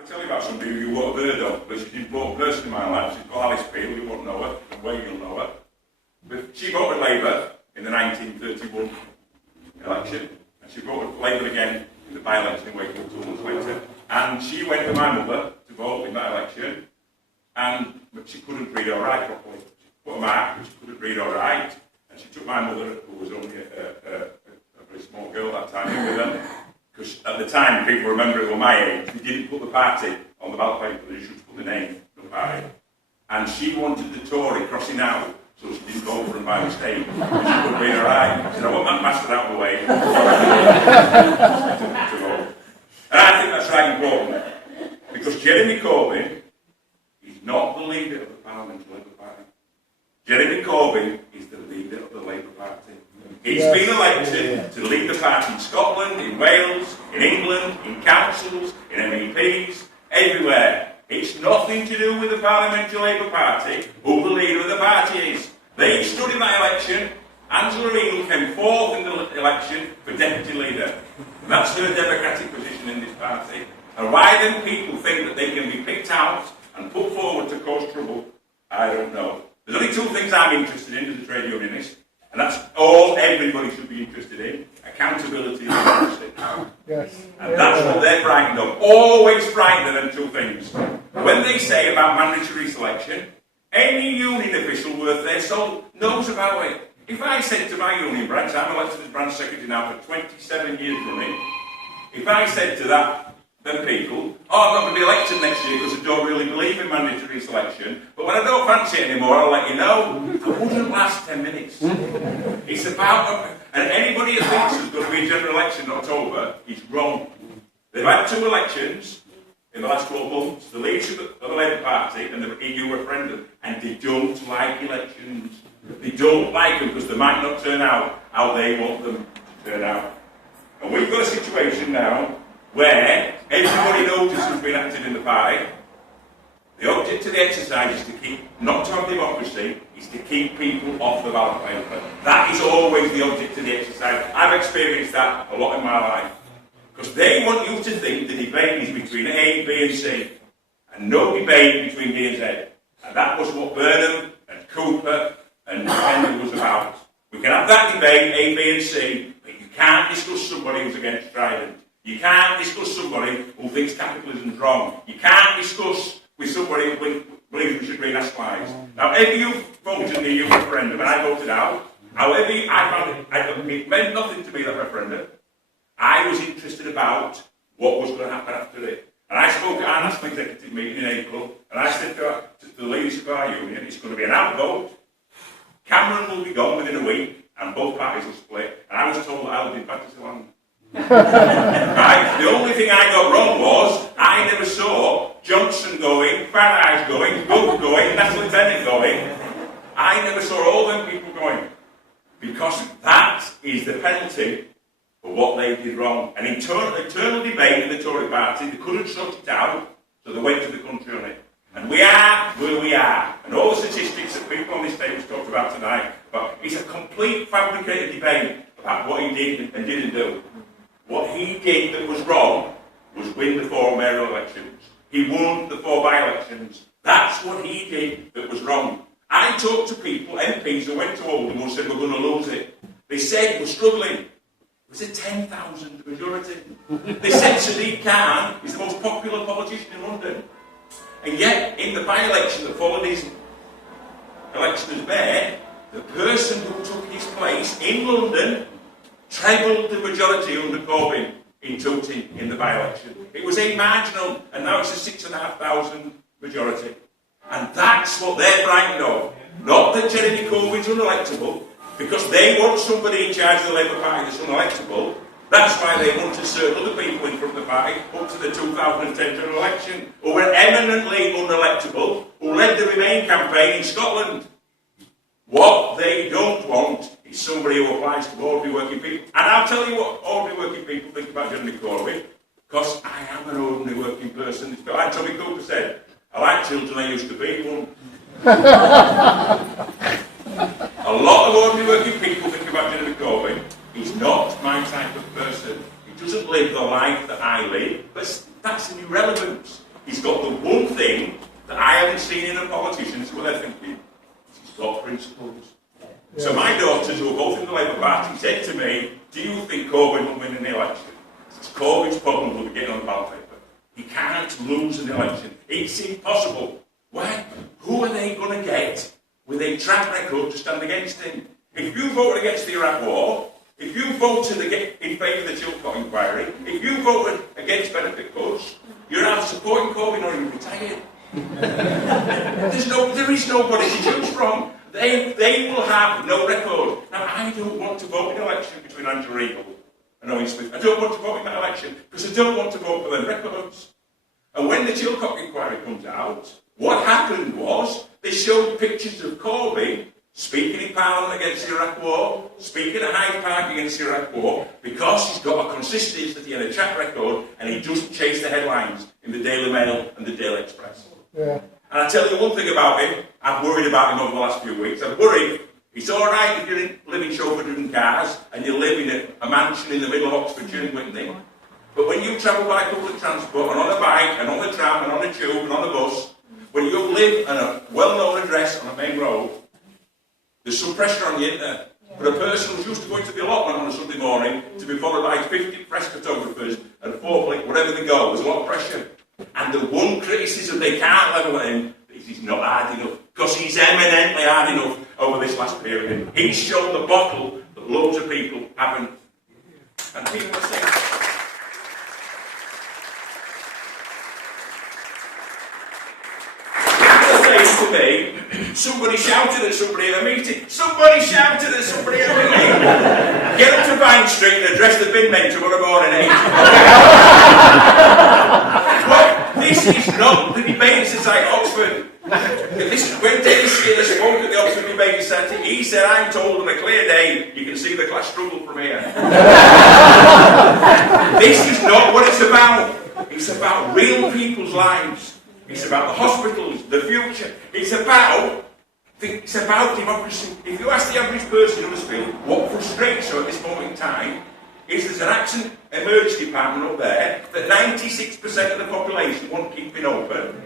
I'll tell you about somebody who you won't have heard of, but she's an important person in my life. She's called Alice Peel. You won't know her, and Wayne you'll know her. But she voted Labour in the 1931 election, and she voted Labour again in the by-election in Wakefield 2 months later. And she went to my mother to vote in that election, but she couldn't read or write properly. She put a mark, but she couldn't read or write. And she took my mother, who was only a very small girl that time, with her. Because at the time, people remember it were my age, we didn't put the party on the ballot paper, they just put the name of the party. And she wanted the Tory crossing out, so she didn't vote for him by mistake. She couldn't read or write. She said, I want that bastard out of the way. to vote. And I think that's right important. Because Jeremy Corbyn is not the leader of the Parliamentary Labour Party. Jeremy Corbyn is the leader of the Labour Party. He's been elected to lead the party in Scotland, in Wales, in England, in councils, in MEPs, everywhere. It's nothing to do with the Parliamentary Labour Party, who the leader of the party is. They stood in that election. Angela Real came fourth in the election for deputy leader. And that's her democratic position in this party. And why then people think that they can be picked out and put forward to cause trouble, I don't know. There's only two things I'm interested in as a trade unionist. And that's all everybody should be interested in: accountability and honesty. Yes. And that's what they're frightened of. Always frightened of them two things. When they say about mandatory selection, any union official worth their salt knows about it. If I said to my union branch, I'm elected as branch secretary now for 27 years running, if I said to them people, I'm not going to be elected next year because I don't really believe in mandatory selection, but when I don't fancy it anymore, I'll let you know, I wouldn't last 10 minutes. It's about, and anybody who thinks there's going to be a general election in October is wrong. They've had two elections in the last 12 months, the leadership of the Labour Party and the EU referendum, and they don't like elections. They don't like them because they might not turn out how they want them to turn out. And we've got a situation now where everybody notices who's been active in the party. The object of the exercise is to keep, not to have democracy, is to keep people off the ballot paper. That is always the object of the exercise. I've experienced that a lot in my life. Because they want you to think the debate is between A, B and C, and no debate between D and Z. And that was what Burnham and Cooper and Henry was about. We can have that debate, A, B and C, but you can't discuss somebody who's against Trident. You can't discuss somebody who thinks capitalism is wrong. You can't discuss with somebody who believes we should renationalise. Now, if you voted in the EU referendum and I voted out, however, I found it meant nothing to me, that referendum. I was interested about what was going to happen after it. And I spoke at our national executive meeting in April, and I said to the leadership of our union, it's going to be an outvote. Cameron will be gone within a week, and both parties will split. And I was told that I would be back to Zealand. Right? The only thing I got wrong was I never saw Johnson going, Farage going, Gove going, Natalie Bennett going. I never saw all them people going. Because that is the penalty for what they did wrong. An internal debate in the Tory party, they couldn't sort it out, so they went to the country on it. And we are where we are. And all the statistics that people on this table talked about tonight, but it's a complete fabricated debate about what he did and didn't do. What he did that was wrong was win the 4 mayoral elections. He won the 4 by-elections. That's what he did that was wrong. I talked to people, MPs, who went to Oldham who said we're going to lose it. They said we're struggling. It was a 10,000 majority. They said Sadiq Khan is the most popular politician in London. And yet, in the by-election that followed his election as mayor, the person who took his place in London trebled the majority under Corbyn in Tooting in the by-election. It was a marginal, and now it's a 6,500 majority. And that's what they're frightened of. Not that Jeremy Corbyn's unelectable, because they want somebody in charge of the Labour Party that's unelectable. That's why they wanted certain other people in front of the party up to the 2010 general election, who were eminently unelectable, who led the Remain campaign in Scotland. What they don't want is somebody who applies to ordinary working people. And I'll tell you what ordinary working people think about Jeremy Corbyn, because I am an ordinary working person. Like Tommy Cooper said, I like children, I used to be one. A lot of ordinary working people think about Jeremy Corbyn. He's not my type of person. He doesn't live the life that I live, but that's an irrelevance. He's got the one thing that I haven't seen in a politician, so what they're thinking, he's got principles. Yeah. So my daughters, who are both in the Labour Party, said to me, do you think Corbyn will win an election? It's Corbyn's problem will be getting on the ballot paper. He can't lose an election. It's impossible. Why? Who are they going to get with a track record to stand against him? If you voted against the Iraq War, if you voted in favour of the Chilcot inquiry, if you voted against benefit cuts, you're either supporting Corbyn or you're retired. There is nobody to choose from. They will have no record. Now, I don't want to vote in an election between Andrew Regal and Owen Smith. I don't want to vote in that election because I don't want to vote for them records. And when the Chilcot inquiry comes out, what happened was they showed pictures of Corbyn speaking in Parliament against the Iraq War, speaking at Hyde Park against the Iraq War, because he's got a consistency and a track record, and he doesn't chase the headlines in the Daily Mail and the Daily Express. Yeah. And I tell you one thing about him, I've worried about him over the last few weeks. I'm worried. It's all right if you live in chauffeur-driven cars and you live in a mansion in the middle of Oxfordshire and Whitney. But when you travel by public transport and on a bike and on the tram and on a tube and on a bus, when you live in a well-known address on a main road, there's some pressure on you, isn't there? For a person who's used to going to the allotment on a Sunday morning to be followed by 50 press photographers and 4 whatever they go, there's a lot of pressure. And the one criticism they can't level at him is he's not hard enough, because he's eminently hard enough over this last period. He's shown the bottle that loads of people haven't. And people are saying, to me, somebody shouted at somebody in a meeting. Somebody shouted at somebody in a meeting. Get up to Vine Street and address the bin men tomorrow morning, eh? Well, this is not the debate society at Oxford. This is when Dennis Skinner spoke at the Oxford Debate Society. He said, I'm told on a clear day you can see the class struggle from here. This is not what it's about. It's about real people's lives. It's about the hospitals, the future. It's about democracy. If you ask the average person in Huddersfield what frustrates her at this moment in time, is there's an accident emergency department up there that 96% of the population want keeping open,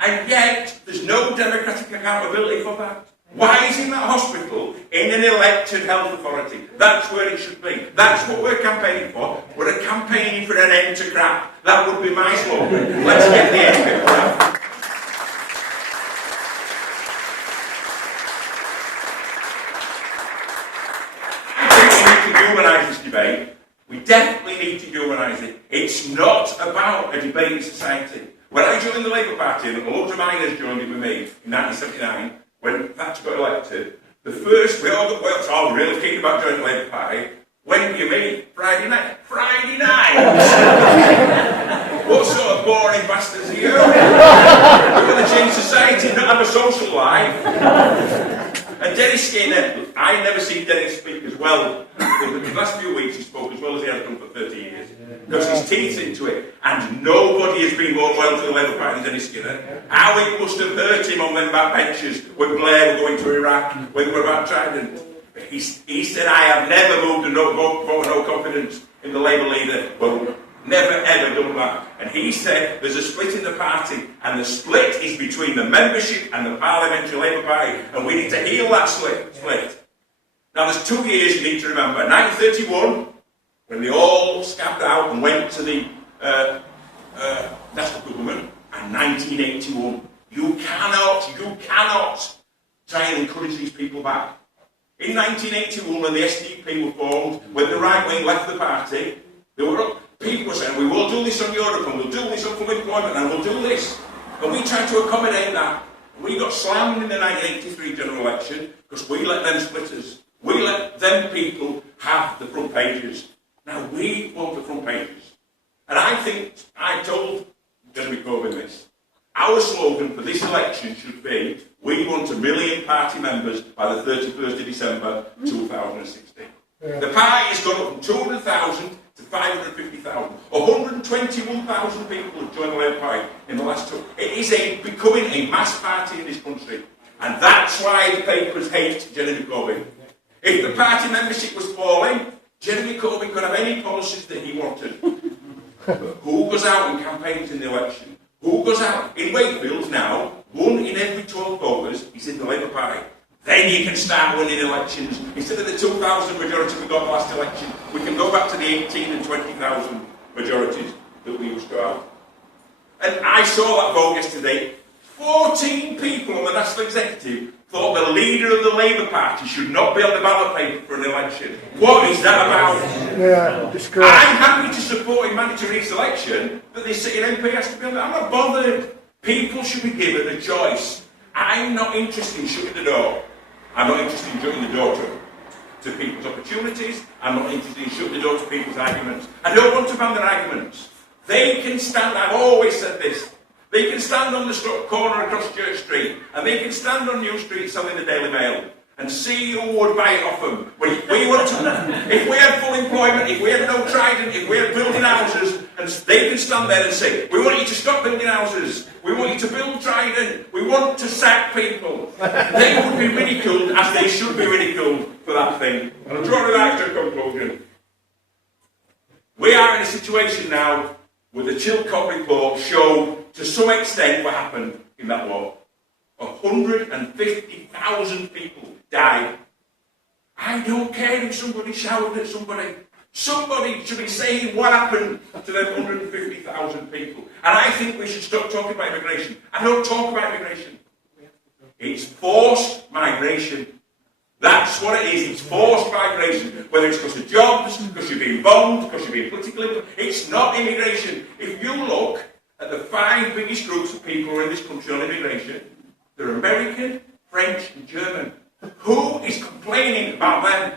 and yet there's no democratic accountability for that. Why is in that hospital in an elected health authority? That's where it should be. That's what we're campaigning for. We're campaigning for an end to crap. That would be my slogan. Let's get the end to crap. I think we need to humanise this debate. We definitely need to humanise it. It's not about a debate in society. When I joined the Labour Party, and loads of miners joined it with me in 1979, when Thatcher got elected, the first, we all got Wales, all really keen about joining the Labour Party. When do you mean? Friday night. Friday night! What sort of boring bastards are you? We're going to change society, not have a social life. And Dennis Skinner, I've never seen Dennis speak as well. In the last few weeks he spoke as well as he has done for 30 years. Because his teeth into it. And nobody has been more loyal to the Labour Party than Dennis Skinner. How it must have hurt him on them backbenches when Blair were going to Iraq, when they were about Trident. He said, I have never moved a vote of no confidence in the Labour leader. Well, never ever done that. And he said there's a split in the party, and the split is between the membership and the parliamentary Labour Party, and we need to heal that split. Now there's 2 years you need to remember. 1931, when they all scabbed out and went to the national government, and 1981. You cannot try and encourage these people back. In 1981, when the SDP were formed, when the right wing left the party, people were saying, we will do this on Europe, and we'll do this on public employment, and we'll do this. And we tried to accommodate that. We got slammed in the 1983 general election, because we let them splitters. We let them people have the front pages. Now we want the front pages. And I think, I told Jeremy Corbyn this, our slogan for this election should be, we want 1 million party members by the 31st of December 2016. Yeah. The party has gone up from 200,000 to 550,000. 121,000 people have joined the Labour Party in the last 2. It is becoming a mass party in this country. And that's why the papers hate Jeremy Corbyn. If the party membership was falling, Jeremy Corbyn could have any policies that he wanted. But who goes out and campaigns in the election? Who goes out? In Wakefield now, 1 in every 12 voters is in the Labour Party. Then you can start winning elections. Instead of the 2,000 majority we got last election, we can go back to the 18 and 20,000 majorities that we used to have. And I saw that vote yesterday. 14 people on the National Executive thought the leader of the Labour Party should not be on the ballot paper for an election. What is that about? Yeah, disgrace. I'm happy to support in mandatory selection that this sitting MP has to be on there. I'm not bothered. People should be given a choice. I'm not interested in shutting the door. I'm not interested in shutting the door to people's opportunities. I'm not interested in shutting the door to people's arguments. I don't want to ban their arguments. They can stand, I've always said this, they can stand on the corner across Church Street and they can stand on New Street selling the Daily Mail and see who would buy it off them. We want to, if we had full employment, if we had no Trident, if we had building houses, and they can stand there and say, we want you to stop building houses, we want you to build Trident, we want to sack people. They would be ridiculed as they should be ridiculed for that thing. And I'm drawing that to a conclusion. We are in a situation now where the Chilcot report showed to some extent what happened in that war. 150,000 people died. I don't care if somebody shouted at somebody. Somebody should be saying what happened to them 150,000 people. And I think we should stop talking about immigration. I don't talk about immigration. It's forced migration. That's what it is. It's forced migration. Whether it's because of jobs, because you're being bombed, because you're being politically... It's not immigration. If you look at the 5 biggest groups of people who are in this country on immigration, they're American, French and German. Who is complaining about them?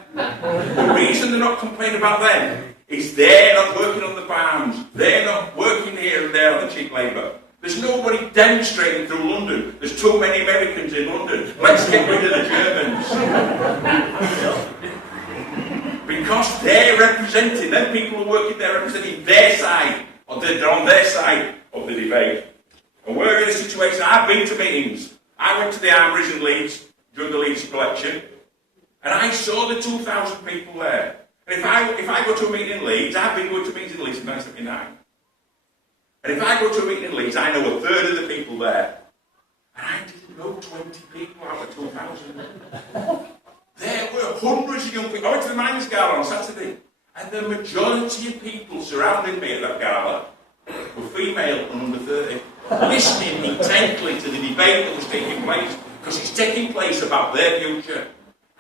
The reason they're not complaining about them is they're not working on the farms. They're not working here and there on the cheap labour. There's nobody demonstrating through London. There's too many Americans in London. Let's get rid of the Germans. Because they're representing, them people who are working there representing their side, or they're on their side of the debate. And we're in a situation, I've been to meetings. I went to the Armouries in Leeds during the leadership election, and I saw the 2,000 people there. And if I go to a meeting in Leeds, I've been going to meetings in Leeds in 1979. And if I go to a meeting in Leeds, I know a third of the people there. And I didn't know 20 people out of 2,000. There were hundreds of young people. I went to the Miners' Gala on Saturday, and the majority of people surrounding me at that gala were female and under 30, listening intently to the debate that was taking place, because it's taking place about their future.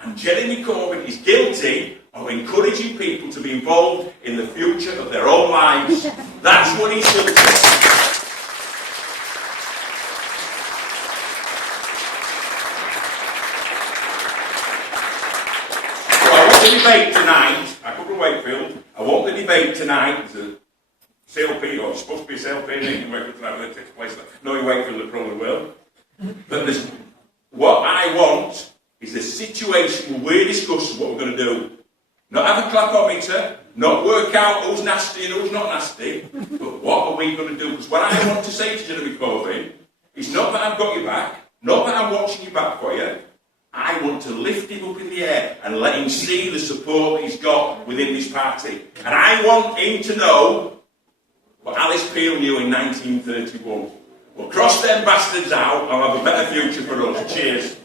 And Jeremy Corbyn is guilty of encouraging people to be involved in the future of their own lives. That's what he's guilty of. So I want the debate tonight. I come from Wakefield. I want the debate tonight. The CLP, or it's supposed to be a CLP meeting in Wakefield tonight, whether it takes place. Knowing Wakefield, it probably will. But what I want is a situation where we're discussing what we're going to do. Not have a clapometer, not work out who's nasty and who's not nasty, but what are we going to do? Because what I want to say to Jeremy Corbyn is not that I've got your back, not that I'm watching your back for you. I want to lift him up in the air and let him see the support he's got within this party. And I want him to know what Alice Peel knew in 1931. We'll cross them bastards out and have a better future for us. Cheers.